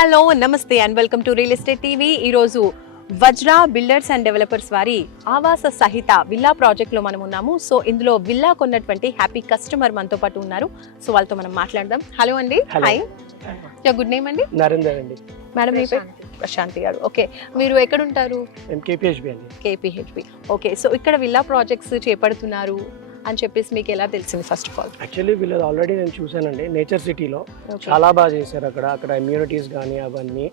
Hello నమస్తే and welcome to real estate TV. ఈరోజు Vajra builders and developers వారి ఆవాస సహిత విల్లా ప్రాజెక్ట్ లో మనం ఉన్నాము. సో ఇందులో విల్లా కొన్నటువంటి హ్యాపీ కస్టమర్ మనతో పాటు ఉన్నారు. సో వాళ్ళతో మనం మాట్లాడదాం. హలో అండి. హాయ్, గుడ్ నేమ్ అండి? నరేందర్ అండి. మేడం మీ పేరు? ప్రశాంతి గారు. ఓకే, మీరు ఎక్కడ ఉంటారు? కేపీహెచ్బి అండి. కేపీహెచ్బి. ఓకే, సో ఇక్కడ విల్లా ప్రాజెక్ట్స్ చేపడుతున్నారు అని చెప్పేసి మీకు ఎలా తెలిసింది? ఫస్ట్ ఆఫ్ ఆల్ యాక్చువల్లీ వీళ్ళది ఆల్రెడీ నేను చూసానండి నేచర్ సిటీలో. చాలా బాగా చేశారు అక్కడ ఇమ్యూనిటీస్ కానీ అవన్నీ.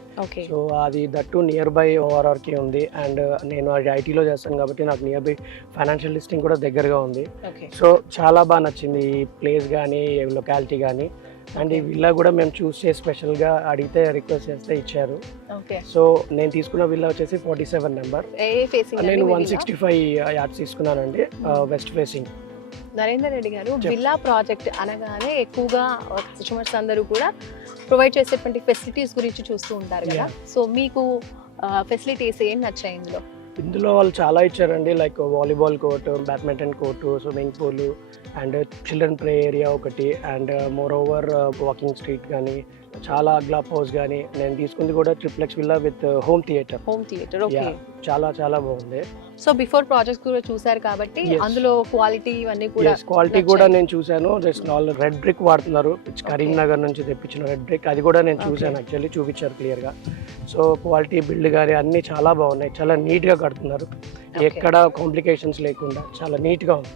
సో అది దట్టు నియర్ బై ఓఆర్ఆర్కి ఉంది. అండ్ నేను అది ఐటీలో చేస్తాను కాబట్టి నాకు నియర్ బై ఫైనాన్షియల్ లిస్టింగ్ కూడా దగ్గరగా ఉంది. సో చాలా బాగా నచ్చింది ఈ ప్లేస్ కానీ లొకాలిటీ కానీ. అండ్ ఈ విల్లా కూడా మేము చూస్ చేసి స్పెషల్గా అడిగితే రిక్వెస్ట్ చేస్తే ఇచ్చారు. సో నేను తీసుకున్న విల్లా వచ్చేసి 47 నెంబర్. నేను 165 యార్డ్స్ తీసుకున్నానండి, వెస్ట్ ఫేసింగ్. నరేందర్ రెడ్డి గారు, విల్లా ప్రాజెక్ట్ అనగానే ఎక్కువగా కస్టమర్స్ అందరూ కూడా ప్రొవైడ్ చేసేటువంటి ఫెసిలిటీస్ గురించి చూస్తూ ఉంటారు కదా. సో మీకు ఫెసిలిటీస్ ఏం నచ్చాయి ఇందులో వాళ్ళు చాలా ఇచ్చారండి. Like volleyball court, badminton court, swimming pool and children play area ఒకటి. And moreover walking street కానీ, చాలా క్లబ్ హౌస్ కానీ. నేను తీసుకుంది కూడా triplex villa with home theatre. Okay, చాలా చాలా బాగుంది. సో బిఫోర్ ప్రాజెక్ట్స్ కూడా చూసారు కాబట్టి అందులో క్వాలిటీ ఇవన్నీ కూడా క్వాలిటీ కూడా నేను చూసాను. రెడ్ బ్రిక్ వాడుతున్నారు, కరీంనగర్ నుంచి తెప్పించిన రెడ్ బ్రిక్. అది కూడా నేను చూసాను, యాక్చువల్లీ చూపించారు క్లియర్గా. సో క్వాలిటీ బిల్డ్ కానీ అన్నీ చాలా బాగున్నాయి. చాలా నీట్గా కడుతున్నారు, ఎక్కడ కాంప్లికేషన్స్ లేకుండా చాలా నీట్గా ఉంది.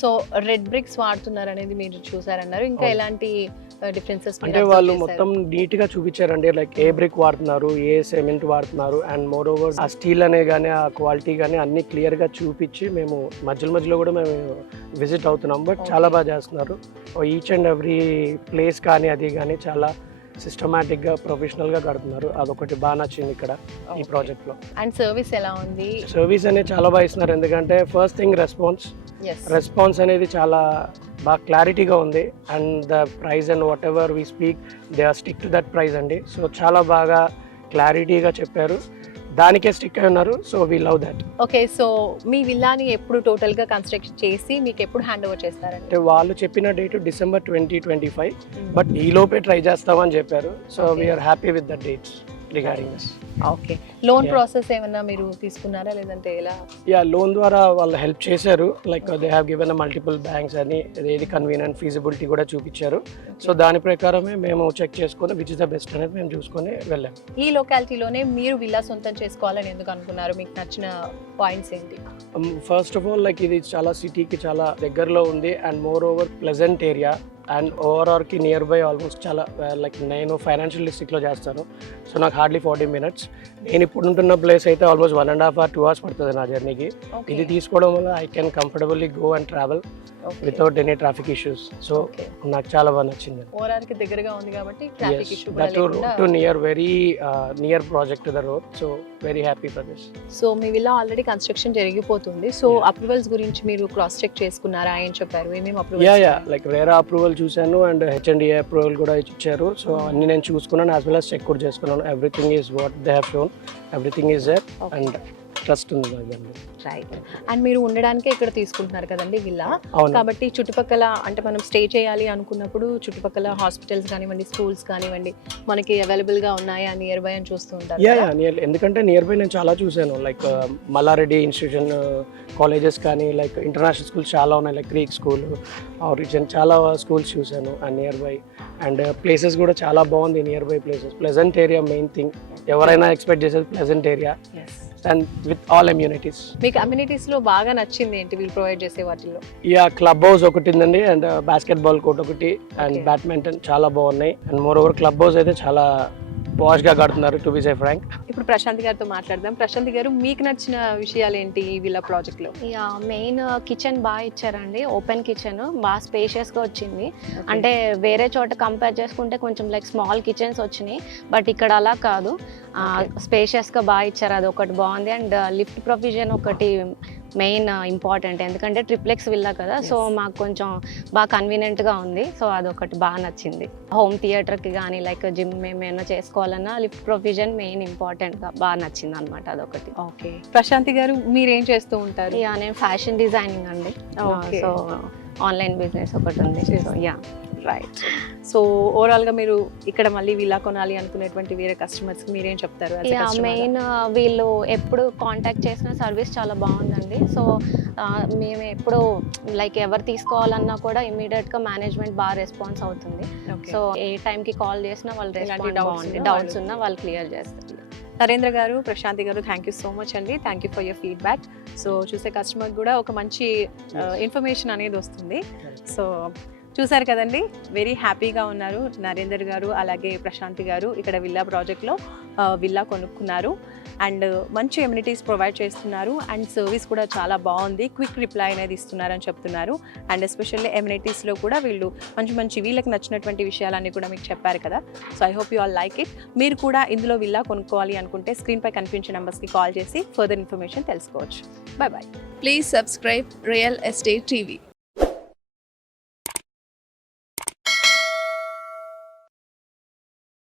సో రెడ్ బ్రిక్స్ వాడుతున్నారు అనేది మీరు చూసారన్నారు. ఇంకా ఎలాంటి డిఫరెన్సెస్ అంటే వాళ్ళు మొత్తం నీట్ గా చూపించారండి. లైక్ ఏ బ్రిక్ వాడుతున్నారు, ఏ సిమెంట్ వాడుతున్నారు, అండ్ మోర్ ఓవర్ ఆ స్టీల్ అనే కానీ ఆ క్వాలిటీ కానీ అన్ని క్లియర్ గా చూపించి మేము మధ్యలో కూడా మేము విజిట్ అవుతున్నాం. బట్ చాలా బాగా చేస్తున్నారు. ఈచ్ అండ్ ఎవ్రీ ప్లేస్ కానీ అది కానీ చాలా సిస్టమాటిక్ గా ప్రొఫెషనల్ గా కడుతున్నారు. అదొకటి బాగా నచ్చింది ఇక్కడ ఈ ప్రాజెక్ట్ లో. అండ్ సర్వీస్ ఎలా ఉంది? సర్వీస్ అనేది చాలా బాగా ఇస్తున్నారు. ఎందుకంటే ఫస్ట్ థింగ్ రెస్పాన్స్ అనేది చాలా బాగా క్లారిటీగా ఉంది. And the price and whatever we speak they are stick to that price అండి. సో చాలా బాగా క్లారిటీగా చెప్పారు, దానికే స్టిక్ అయి ఉన్నారు. So we love that. Okay, so మీ విల్లాని ఎప్పుడు టోటల్ గా కన్స్ట్రక్ట్ చేసి మీకు ఎప్పుడు హ్యాండ్ ఓవర్ చేస్తారంటే? అంటే వాళ్ళు చెప్పిన డేట్ December 2025, బట్ ఈ లోపే ట్రై చేస్తామని చెప్పారు. So we're happy with the dates regarding this. Okay, loan process ఏమన్నా మీరు తీసుకున్నారా లేదంటే ఎలా? లోన్ ద్వారా వాళ్ళు హెల్ప్ చేశారు. Like they have given multiple banks అని, ఏది కన్వీనియంట్ ఫీజిబిలిటీ కూడా చూపించారు. సో దాని ప్రకారమే మేము చెక్ చేసుకొని విచ్ ఇస్ ద బెస్ట్ అనేది మేము చూసుకొని వెళ్ళాం. ఈ లొకాలిటీలోనే మీరు విల్లా సొంతం చేసుకోవాలని ఎందుకు అనుకున్నారు? మీకు నచ్చిన పాయింట్స్ ఏంటి? ఫస్ట్ ఆఫ్ ఆల్ లైక్ ఇది చాలా సిటీకి చాలా దగ్గరలో ఉంది. And moreover pleasant area. And ఓవరాల్కి నియర్ బై ఆల్మోస్ట్ చాలా లైక్ నేను ఫైనాన్షియల్ డిస్ట్రిక్ట్లో చేస్తాను. సో నాకు హార్డ్లీ 40 minutes. నేను ఇప్పుడు ఉంటున్న ప్లేస్ అయితే ఆల్మోస్ట్ 1.5 or 2 hours పడుతుంది నా జర్నీకి. ఇది తీసుకోవడం వల్ల I can comfortably go and travel without any traffic issues. So నాకు చాలా బాగా నచ్చింది. ఓవరాల్కి దగ్గరగా ఉంది కాబట్టి ట్రాఫిక్ ఇష్యూ కూడా లేకుండా to near very near project to the road. So very happy for this. So me villa already construction జరిగిపోతుంది. సో అప్రూవల్స్ గురించి మీరు క్రాస్ చెక్ చేసుకున్నారా? ఏం చెప్పారు? ఏమేమి అప్రూవల్? లైక్ రేరా అప్రూవల్ చూశాను అండ్ HNDA అప్రూవల్ కూడా ఇచ్చారు. సో అన్ని నేను చూసుకున్నాను, యాజ్ వెల్ as చెక్ కూడా చేసుకున్నాను. Everything is what they have shown, everything is there and trust ఉంది దాన్ని. రైట్. అండ్ మీరు ఉండడానికే ఇక్కడ తీసుకుంటున్నారు కదండి విల్లా, కాబట్టి చుట్టుపక్కల అంటే మనం స్టే చేయాలి అనుకున్నప్పుడు చుట్టుపక్కల హాస్పిటల్స్ కానివ్వండి, స్కూల్స్ కానివ్వండి మనకి అవైలబుల్ గా ఉన్నాయా నియర్ బై అని చూస్తూ ఉంటారు? ఎందుకంటే నియర్ బై నేను చాలా చూసాను. లైక్ మల్లారెడ్డి ఇన్స్టిట్యూషన్ కాలేజెస్ కానీ, లైక్ ఇంటర్నేషనల్ స్కూల్స్ చాలా ఉన్నాయి. లైక్ గ్రీక్ స్కూల్, ఆరిజిన్ చాలా స్కూల్స్ చూసాను and near by. And places కూడా చాలా బాగుంది near by places. Pleasant area main thing. ఎవరైనా ఎక్స్పెక్ట్ చేసేది pleasant area and with all amenities. మీకు అమ్యూనిటీస్ లో బాగా నచ్చింది ఏంటి వీళ్ళు ప్రొవైడ్ చేసే వాటిల్లో? క్లబ్ హౌస్ ఒకటి ఉందండి, అండ్ బాస్కెట్బాల్ కోర్ట్ ఒకటి, అండ్ బ్యాడ్మింటన్ చాలా బాగున్నాయి. And more over club house అయితే చాలా వాష్ గా కడుతున్నారు, టు బి సే ఫ్రాంక్. ఇప్పుడు ప్రశాంత్ గారితో మాట్లాడదాం. ప్రశాంత్ గారు, మీకు నచ్చిన విషయాలు ఏంటి ఈ విల్లా ప్రాజెక్ట్ లో? మెయిన్ కిచెన్ బాగా ఇచ్చారండి. ఓపెన్ కిచెన్ బాగా స్పేషియస్ గా వచ్చింది. అంటే వేరే చోట కంపేర్ చేసుకుంటే కొంచెం లైక్ స్మాల్ కిచెన్స్ వచ్చినాయి, బట్ ఇక్కడ అలా కాదు, స్పేషియస్ గా బాగా ఇచ్చారు. అది ఒకటి బాగుంది. అండ్ లిఫ్ట్ ప్రొవిజన్ ఒకటి మెయిన్ ఇంపార్టెంట్, ఎందుకంటే ట్రిప్లెక్స్ విల్లా కదా. సో మాకు కొంచెం బాగా కన్వీనియంట్గా ఉంది. సో అదొకటి బాగా నచ్చింది. హోమ్ థియేటర్కి కానీ లైక్ జిమ్ ఏమైనా చేసుకోవాలన్నా లిఫ్ట్ ప్రొవిజన్ మెయిన్ ఇంపార్టెంట్గా బాగా నచ్చింది అనమాట. అదొకటి. ఓకే, ప్రశాంతి గారు మీరేం చేస్తూ ఉంటారు? నేను ఫ్యాషన్ డిజైనింగ్ అండి. సో ఆన్లైన్ బిజినెస్ ఒకటి ఉంది. So right. సో ఓవరాల్గా మీరు ఇక్కడ మళ్ళీ విల్లా కొనాలి అనుకునేటువంటి వేరే కస్టమర్స్కి మీరేం చెప్తారు? as a customer గా? మెయిన్ వీళ్ళు ఎప్పుడు కాంటాక్ట్ చేసిన సర్వీస్ చాలా బాగుందండి. సో మేము ఎప్పుడు లైక్ ఎవరు తీసుకోవాలన్నా కూడా ఇమీడియట్గా మేనేజ్మెంట్ బాగా రెస్పాన్స్ అవుతుంది. Okay. సో ఏ టైంకి కాల్ చేసినా వాళ్ళు ఎలాంటి రెస్పాన్స్ doubts బాగుంది, ఉన్నా డౌట్స్ వాళ్ళు- ఉన్నా వాళ్ళు క్లియర్ చేస్తారు. నరేంద్ర గారు, ప్రశాంతి గారు, థ్యాంక్ యూ సో మచ్ అండి. Thank you for your feedback. So చూసే కస్టమర్ కూడా ఒక మంచి ఇన్ఫర్మేషన్ అనేది వస్తుంది. సో చూసారు కదండి, వెరీ హ్యాపీగా ఉన్నారు నరేందర్ గారు అలాగే ప్రశాంతి గారు. ఇక్కడ విల్లా ప్రాజెక్ట్లో విల్లా కొనుక్కున్నారు అండ్ మంచి ఎమ్యూనిటీస్ ప్రొవైడ్ చేస్తున్నారు అండ్ సర్వీస్ కూడా చాలా బాగుంది. క్విక్ రిప్లై అనేది ఇస్తున్నారని చెప్తున్నారు అండ్ ఎస్పెషల్లీ ఎమ్యూనిటీస్లో కూడా వీళ్ళు మంచి మంచి వీళ్ళకి నచ్చినటువంటి విషయాలన్నీ కూడా మీకు చెప్పారు కదా. So I hope you all like it. మీరు కూడా ఇందులో విల్లా కొనుక్కోవాలి అనుకుంటే స్క్రీన్పై కనిపించే నెంబర్స్కి కాల్ చేసి ఫర్దర్ ఇన్ఫర్మేషన్ తెలుసుకోవచ్చు. Bye bye. Please subscribe Real Estate TV.